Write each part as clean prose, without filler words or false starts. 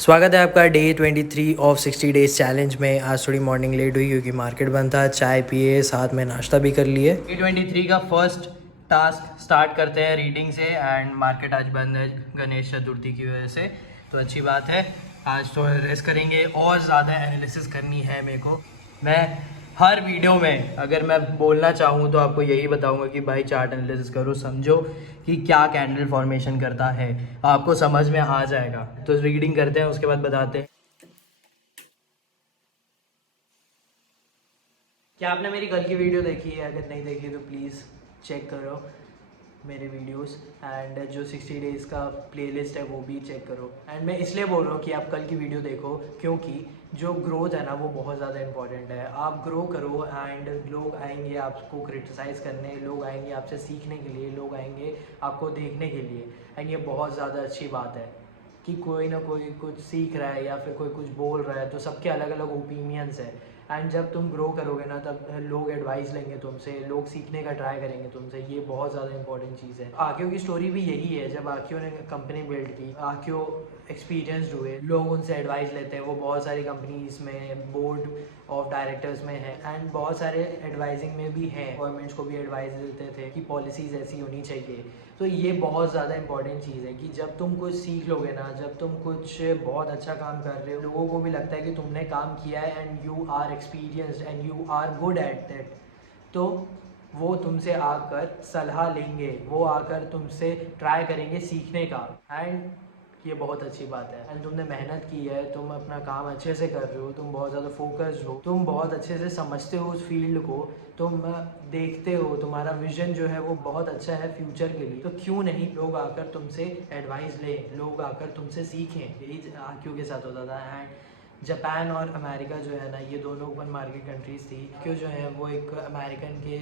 स्वागत है आपका डे 23 ऑफ 60 डेज चैलेंज में। आज थोड़ी मॉर्निंग लेट हुई क्योंकि मार्केट बंद था। चाय पिए, साथ में नाश्ता भी कर लिए। डे 23 का फर्स्ट टास्क स्टार्ट करते हैं रीडिंग से। एंड मार्केट आज बंद है गणेश चतुर्थी की वजह से, तो अच्छी बात है। आज तो रेस्ट करेंगे और ज़्यादा एनालिसिस करनी है मेरे को। मैं हर वीडियो में अगर मैं बोलना चाहूँ तो आपको यही बताऊँगा कि भाई चार्ट एनालिसिस करो, समझो कि क्या कैंडल फॉर्मेशन करता है, आपको समझ में आ जाएगा। तो रीडिंग करते हैं, उसके बाद बताते हैं। क्या आपने मेरी कल की वीडियो देखी है? अगर नहीं देखी तो प्लीज़ चेक करो मेरे वीडियोस। एंड जो 60 डेज़ का प्लेलिस्ट है वो भी चेक करो। एंड मैं इसलिए बोल रहा हूँ कि आप कल की वीडियो देखो क्योंकि जो ग्रोथ है ना वो बहुत ज़्यादा इंपॉर्टेंट है। आप ग्रो करो एंड लोग आएंगे आपको क्रिटिसाइज़ करने, लोग आएंगे आपसे सीखने के लिए, लोग आएंगे आपको देखने के लिए। एंड ये बहुत ज़्यादा अच्छी बात है कि कोई ना कोई कुछ सीख रहा है या फिर कोई कुछ बोल रहा है, तो सबके अलग अलग ओपिनियंस है। एंड जब तुम ग्रो करोगे ना तब लोग एडवाइस लेंगे तुमसे, लोग सीखने का ट्राई करेंगे तुमसे। ये बहुत ज़्यादा इंपॉर्टेंट चीज़ है। आकियो की स्टोरी भी यही है। जब आकियो ने कंपनी बिल्ड की, आकियो एक्सपीरियंस्ड हुए, लोग उनसे एडवाइस लेते हैं। वो बहुत सारी कंपनीज में बोर्ड ऑफ डायरेक्टर्स में है एंड बहुत सारे एडवाइजिंग में भी हैं। गवर्नमेंट्स को भी एडवाइस देते थे कि पॉलिसीज़ ऐसी होनी चाहिए। तो ये बहुत ज़्यादा इंपॉर्टेंट चीज़ है कि जब तुम कुछ सीख लोगे ना, जब तुम कुछ बहुत अच्छा काम कर रहे हो, लोगों को भी लगता है कि तुमने काम किया है and you are experienced and you are good at that, तो वो तुमसे आकर सलाह लेंगे, वो आकर तुमसे ट्राई करेंगे सीखने का। एंड ये बहुत अच्छी बात है। एंड तुमने मेहनत की है, तुम अपना काम अच्छे से कर रहे हो, तुम बहुत ज़्यादा फोकस्ड हो, तुम बहुत अच्छे से समझते हो उस फील्ड को, तुम देखते हो, तुम्हारा विजन जो है वो बहुत अच्छा है फ्यूचर के लिए। तो क्यों नहीं लोग आकर तुमसे एडवाइस लें, लोग आकर तुमसे सीखें। यही आकियो के साथ होता था। एंड जापान और अमेरिका जो है ना, ये दोनों ओपन मार्केट कंट्रीज़ थी। क्यों जो है वो एक अमेरिकन के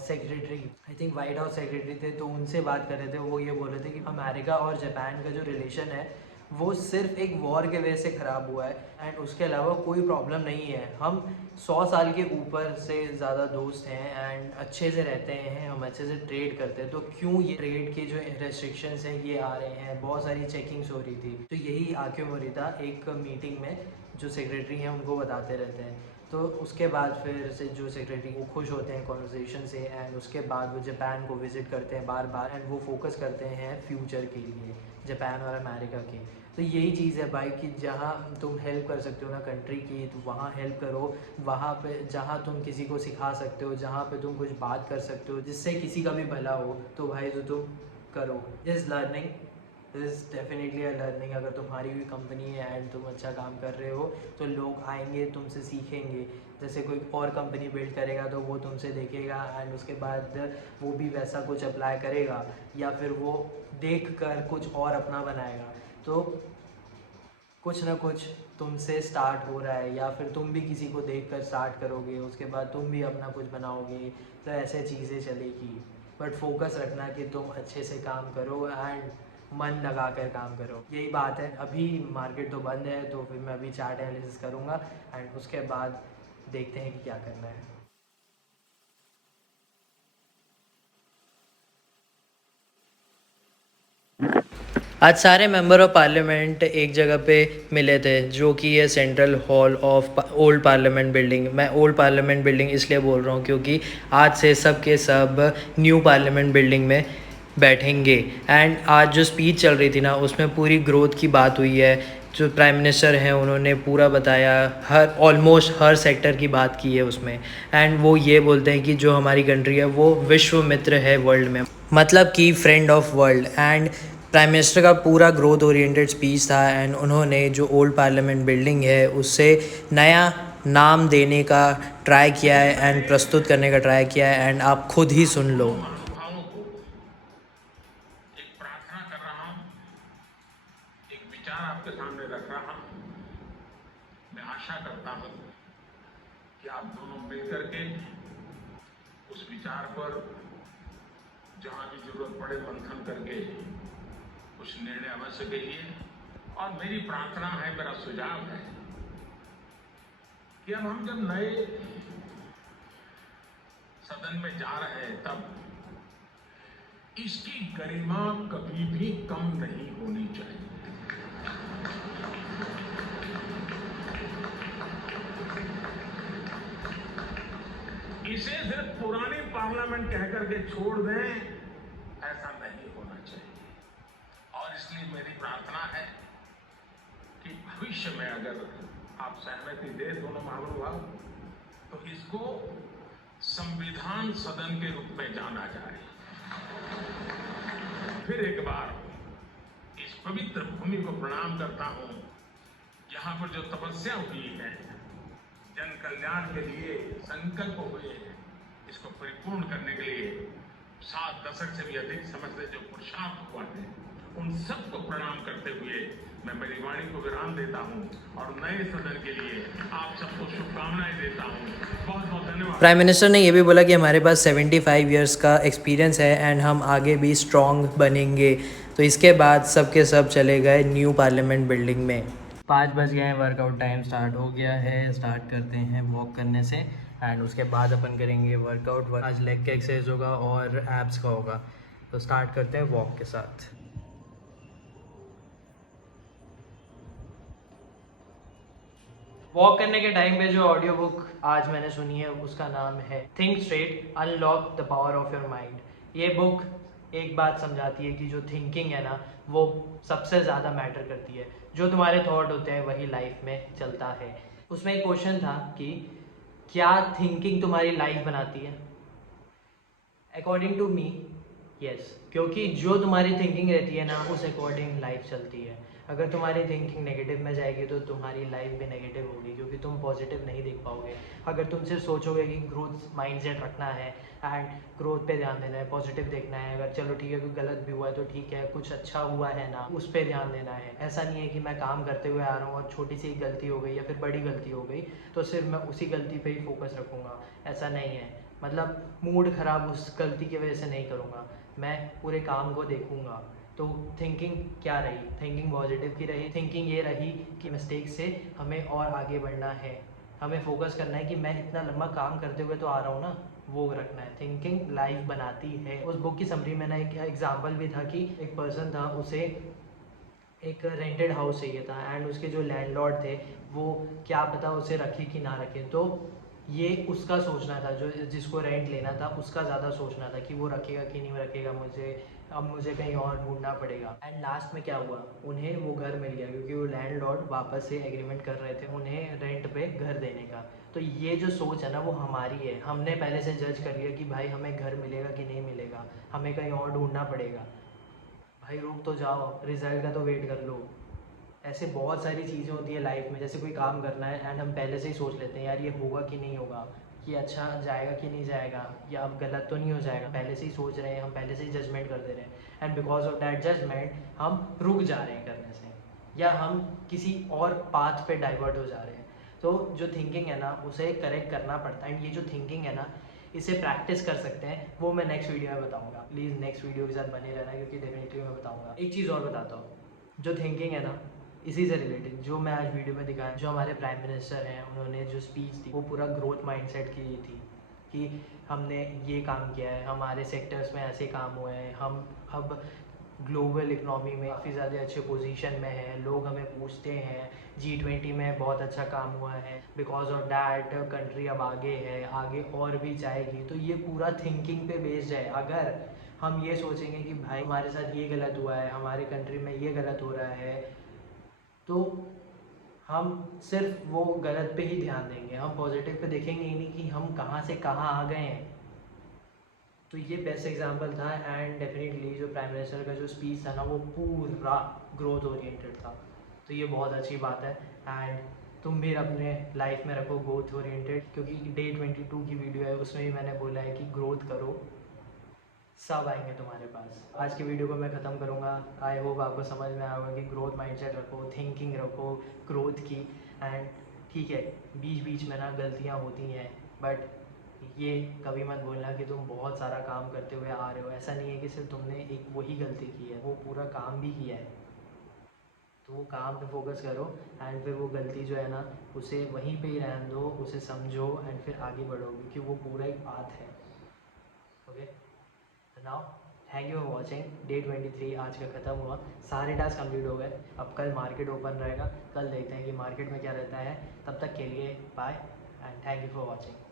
secretary, I think white house secretary थे, तो उनसे बात कर रहे थे। वो ये बोल रहे थे कि अमेरिका और जापान का जो रिलेशन है वो सिर्फ एक वॉर के वजह से ख़राब हुआ है एंड उसके अलावा कोई प्रॉब्लम नहीं है। हम 100 साल के ऊपर से ज़्यादा दोस्त हैं एंड अच्छे से रहते हैं, हम अच्छे से ट्रेड करते हैं। तो क्यों ये ट्रेड के जो रेस्ट्रिक्शंस हैं ये आ रहे हैं? बहुत सारी चेकिंग्स हो रही थी। तो यही आकियो मोरिता एक मीटिंग में जो सेक्रेटरी हैं उनको बताते रहते हैं। तो उसके बाद फिर से जो सेक्रेटरी वो खुश होते हैं कॉन्वर्सेशन से एंड उसके बाद वो जापान को विज़िट करते हैं बार बार एंड वो फोकस करते हैं फ्यूचर के लिए, जापान और अमेरिका की। तो यही चीज़ है भाई कि जहाँ तुम हेल्प कर सकते हो ना कंट्री की, तो वहाँ हेल्प करो। वहाँ पे जहाँ तुम किसी को सिखा सकते हो, जहाँ पे तुम कुछ बात कर सकते हो जिससे किसी का भी भला हो, तो भाई जो तुम करो। Is learning, is definitely a learning. अगर तुम्हारी भी कंपनी है एंड तुम अच्छा काम कर रहे हो तो लोग आएंगे तुमसे सीखेंगे। जैसे कोई और कंपनी बिल्ड करेगा तो वो तुमसे देखेगा एंड उसके बाद वो भी वैसा कुछ अप्लाई करेगा या फिर वो देख कर कुछ और अपना बनाएगा। तो कुछ ना कुछ तुमसे स्टार्ट हो रहा है या फिर तुम भी किसी को देखकर स्टार्ट करोगे, उसके बाद तुम भी अपना कुछ बनाओगे। तो ऐसे चीज़ें चलेगी। बट फोकस रखना कि तुम अच्छे से काम करो एंड मन लगा कर काम करो। यही बात है। अभी मार्केट तो बंद है तो फिर मैं अभी चार्ट एनालिसिस करूँगा एंड उसके बाद देखते हैं कि क्या करना है। आज सारे मेंबर ऑफ पार्लियामेंट एक जगह पे मिले थे जो कि है central hall of old parliament building. मैं ओल्ड पार्लियामेंट बिल्डिंग इसलिए बोल रहा हूँ क्योंकि आज से सब के सब न्यू पार्लियामेंट बिल्डिंग में बैठेंगे। एंड आज जो स्पीच चल रही थी ना उसमें पूरी ग्रोथ की बात हुई है। जो प्राइम मिनिस्टर हैं उन्होंने पूरा बताया, हर ऑलमोस्ट हर सेक्टर की बात की है उसमें। एंड वो ये बोलते हैं कि जो हमारी कंट्री है वो विश्व मित्र है वर्ल्ड में, मतलब कि friend of world. And prime minister का पूरा ग्रोथ ओरिएंटेड स्पीच था एंड उन्होंने जो ओल्ड पार्लियामेंट बिल्डिंग है उससे नया नाम देने का ट्राई किया है एंड प्रस्तुत करने का ट्राई किया है। एंड आप खुद ही सुन लो। महानुभावों को एक प्रार्थना कर रहा हूं, एक विचार आपके सामने रख रहा हूं। मैं आशा करता हूं कि आप दोनों मिलकर के उस विचार पर जहां भी जरूरत पड़े मंथन करके कुछ निर्णय अवश्य करिए। और मेरी प्रार्थना है, मेरा सुझाव है कि अब हम जब नए सदन में जा रहे हैं तब इसकी गरिमा कभी भी कम नहीं होनी चाहिए। इसे सिर्फ पुरानी पार्लियामेंट कहकर के छोड़ दें, ऐसा नहीं होना चाहिए। और इसलिए मेरी प्रार्थना है कि भविष्य में अगर आप सहमति दे दोनों महानुभाव, तो इसको संविधान सदन के रूप में जाना जाए। फिर एक बार इस पवित्र भूमि को प्रणाम करता हूं, यहाँ पर जो तपस्या हुई है, जन कल्याण के लिए संकल्प हुए हैं, इसको परिपूर्ण करने के लिए 7 दशक से भी अधिक समय से जो पुरुषार्थ हुआ है, उन सबको प्रणाम करते हुए मैं मेरी वाणी को विराम देता हूं और नए सदन के लिए आप सबको शुभकामनाएं देता हूं। बहुत बहुत धन्यवाद। प्राइम मिनिस्टर ने ये भी बोला कि हमारे पास 75 इयर्स का एक्सपीरियंस है एंड हम आगे भी स्ट्रॉन्ग बनेंगे। तो इसके बाद सब के सब चले गए न्यू पार्लियामेंट बिल्डिंग में। 5 बज गए हैं, वर्कआउट टाइम स्टार्ट हो गया है। स्टार्ट करते हैं वॉक करने से एंड उसके बाद अपन करेंगे वर्कआउट। आज लेग का एक्सरसाइज होगा और एब्स का होगा। तो स्टार्ट करते हैं वॉक के साथ। वॉक करने के टाइम पे जो ऑडियो बुक आज मैंने सुनी है उसका नाम है think straight, unlock the power of your mind. ये बुक एक बात समझाती है कि जो थिंकिंग है ना, वो सबसे ज़्यादा मैटर करती है। जो तुम्हारे थॉट होते हैं वही लाइफ में चलता है। उसमें एक क्वेश्चन था कि क्या थिंकिंग तुम्हारी लाइफ बनाती है? अकॉर्डिंग टू मी यस, क्योंकि जो तुम्हारी थिंकिंग रहती है ना, उस अकॉर्डिंग लाइफ चलती है। अगर तुम्हारी थिंकिंग नेगेटिव में जाएगी तो तुम्हारी लाइफ भी नेगेटिव होगी, क्योंकि तुम पॉजिटिव नहीं देख पाओगे। अगर तुम सिर्फ सोचोगे कि ग्रोथ माइंडसेट रखना है एंड ग्रोथ पे ध्यान देना है, पॉजिटिव देखना है, अगर चलो ठीक है कोई गलत भी हुआ है तो ठीक है, कुछ अच्छा हुआ है ना, उस पर ध्यान देना है। ऐसा नहीं है कि मैं काम करते हुए आ रहा हूँ और छोटी सी गलती हो गई या फिर बड़ी गलती हो गई तो सिर्फ मैं उसी गलती पे ही फोकस रखूँगा। ऐसा नहीं है। मतलब मूड ख़राब उस गलती की वजह से नहीं करूँगा, मैं पूरे काम को देखूँगा। तो थिंकिंग क्या रही? थिंकिंग पॉजिटिव की रही। थिंकिंग ये रही कि मिस्टेक से हमें और आगे बढ़ना है, हमें फोकस करना है कि मैं इतना लंबा काम करते हुए तो आ रहा हूँ ना, वो रखना है। थिंकिंग लाइफ बनाती है। उस बुक की समरी में ना एक एग्जाम्पल भी था कि एक पर्सन था, उसे एक रेंटेड हाउस चाहिए था एंड उसके जो लैंडलॉर्ड थे वो क्या पता उसे रखे कि ना रखे। तो ये उसका सोचना था, जो जिसको रेंट लेना था उसका ज़्यादा सोचना था कि वो रखेगा कि नहीं रखेगा, मुझे कहीं और ढूंढना पड़ेगा। एंड लास्ट में क्या हुआ, उन्हें वो घर मिल गया, क्योंकि वो लैंडलॉर्ड वापस से एग्रीमेंट कर रहे थे उन्हें रेंट पे घर देने का। तो ये जो सोच है ना, वो हमारी है। हमने पहले से जज कर लिया कि भाई हमें घर मिलेगा कि नहीं मिलेगा, हमें कहीं और ढूंढना पड़ेगा। भाई रुक तो जाओ, रिजल्ट का तो वेट कर लो। ऐसे बहुत सारी चीज़ें होती है लाइफ में, जैसे कोई काम करना है एंड हम पहले से ही सोच लेते हैं यार ये होगा कि नहीं होगा, कि अच्छा जाएगा कि नहीं जाएगा, या अब गलत तो नहीं हो जाएगा। पहले से ही सोच रहे हैं, हम पहले से ही जजमेंट कर दे रहे हैं and because of that judgement हम रुक जा रहे हैं करने से, या हम किसी और पाथ पे डाइवर्ट हो जा रहे हैं। तो जो थिंकिंग है ना, उसे करेक्ट करना पड़ता है। एंड ये जो थिंकिंग है ना, इसे प्रैक्टिस कर सकते हैं, वो मैं नेक्स्ट वीडियो में बताऊंगा। प्लीज़ नेक्स्ट वीडियो के साथ बने रहना, क्योंकि डेफिनेटली मैं बताऊंगा। एक चीज़ और बताता हूँ, जो थिंकिंग है ना, इसी से रिलेटेड जो मैं आज वीडियो में दिखाया, जो हमारे प्राइम मिनिस्टर हैं उन्होंने जो स्पीच दी वो पूरा ग्रोथ माइंडसेट की थी कि हमने ये काम किया है, हमारे सेक्टर्स में ऐसे काम हुए हैं, हम अब ग्लोबल इकनॉमी में काफ़ी ज़्यादा अच्छे पोजीशन में है, लोग हमें पूछते हैं, G20 में बहुत अच्छा काम हुआ है, बिकॉज ऑफ डैट कंट्री अब आगे है, आगे और भी जाएगी। तो ये पूरा थिंकिंग पे बेस्ड है। अगर हम ये सोचेंगे कि भाई हमारे साथ ये गलत हुआ है, हमारे कंट्री में ये गलत हो रहा है, तो हम सिर्फ वो गलत पे ही ध्यान देंगे, हम पॉजिटिव पे देखेंगे ही नहीं कि हम कहाँ से कहाँ आ गए हैं। तो ये बेस्ट एग्जांपल था एंड डेफिनेटली जो प्राइम मिनिस्टर का जो स्पीच था ना, वो पूरा ग्रोथ ओरिएंटेड था। तो ये बहुत अच्छी बात है एंड तुम भी अपने लाइफ में रखो ग्रोथ ओरिएंटेड, क्योंकि डे 22 की वीडियो है, उसमें भी मैंने बोला है कि ग्रोथ करो, सब आएंगे तुम्हारे पास। आज की वीडियो को मैं ख़त्म करूँगा। आई होप आपको समझ में आएगा कि ग्रोथ माइंडसेट रखो, थिंकिंग रखो ग्रोथ की। एंड ठीक है, बीच बीच में ना गलतियाँ होती हैं, बट ये कभी मत बोलना कि तुम बहुत सारा काम करते हुए आ रहे हो। ऐसा नहीं है कि सिर्फ तुमने एक वही गलती की है, वो पूरा काम भी किया है। तो वो काम पे फोकस करो एंड फिर वो गलती जो है ना, उसे वहीं पे ही रहने दो, उसे समझो एंड फिर आगे बढ़ो, क्योंकि वो पूरा एक पाथ है। Okay, now thank you for watching. Day 23 आज का ख़त्म हुआ, सारे टास्क कंप्लीट हो गए। अब कल मार्केट ओपन रहेगा, कल देखते हैं कि मार्केट में क्या रहता है। तब तक के लिए bye and thank you for watching.